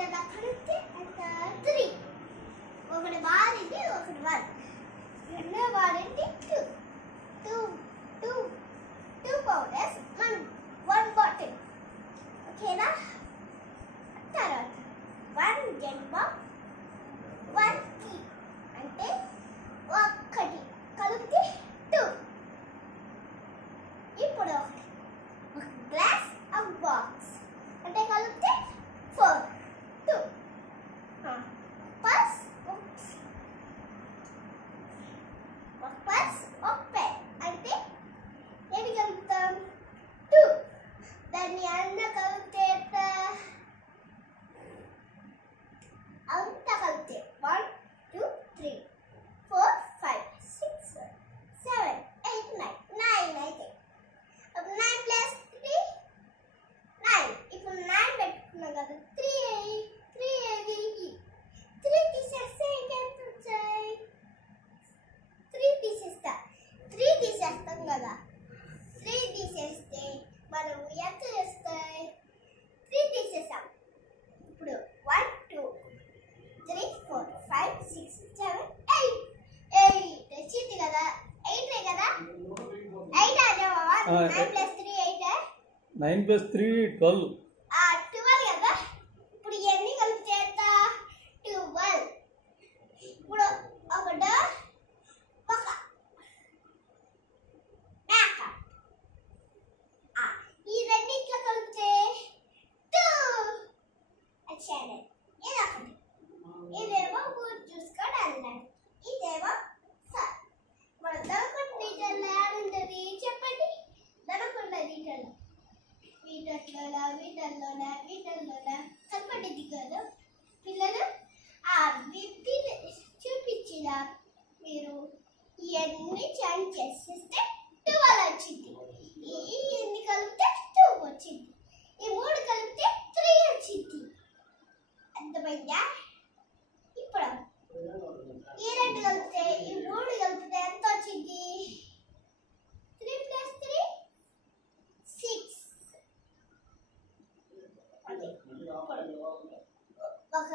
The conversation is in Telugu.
ఇక్కడ కలిపితే అంత 3. ఒకటి వాడింది ఒకటి 1. రెండో వాడింది 2 పౌడర్స్ 1 బాటిల్. ఓకేనా? తర్వాత 1 జెల్ బాక్స్ 1 కీ అంటే ఒకటి కలిపితే 2. ఇప్పుడు ఒక గ్లాస్ ఒక బాక్స్ అంటే కలిపితే 4 2. పర్స్ ఒక పెన్ అంటే ఎన్ని కలుపుతాం 2. దాన్ని అన్న కలిపితే అంతా కలిపితే 1 2 3 4 5 6 7 8 9 అయితే 9 ప్లస్ 3 9. ఇప్పుడు 9 పెట్టుకున్నాం కదా 3 తీసేస్తే ఎంత వచ్చాయి? 3 తీసేస్తాం కదా. 3 తీసేస్తే మనం ఎంత చేస్తాయి? 3 తీసేస్తాం. ఇప్పుడు 1 2 3 4 5 6 7 8 వచ్చింది కదా. 8 కదా. 8 అదేవా? 9 ప్లస్ 3 8. 9 ప్లస్ 3 12. 12 కదా. ఇప్పుడు ఎన్ని కలిపితే 12. ఇప్పుడు ఒక మేక ఈ రెండిట్లో కలిపితే 2 వచ్చాయి. ఇదేమో చూసుకొని వెళ్ళండి. ఇదేమో సార్ మన దొరకకుండా డీటెయిల్ ఉంటుంది చెప్పండి. దొరకకుండా డీటెయిల్ వీటల్లోనా చెప్పండి కదా పిల్లలు. ఆ విప్పి చూపించిన మీరు ఇవన్నీ చేంజ్ చేసేస్తే 12 వచ్చింది. ఎన్ని కలిపితే 2 వచ్చింది. ఈ 3 కలిపితే 3 వచ్చింది. అర్థమైందా? ఇప్పుడు ఈ 2 కలిపితే ఈ 3 కలిపితే ఎంత వచ్చింది? 3 ప్లస్ 3 6. ఒక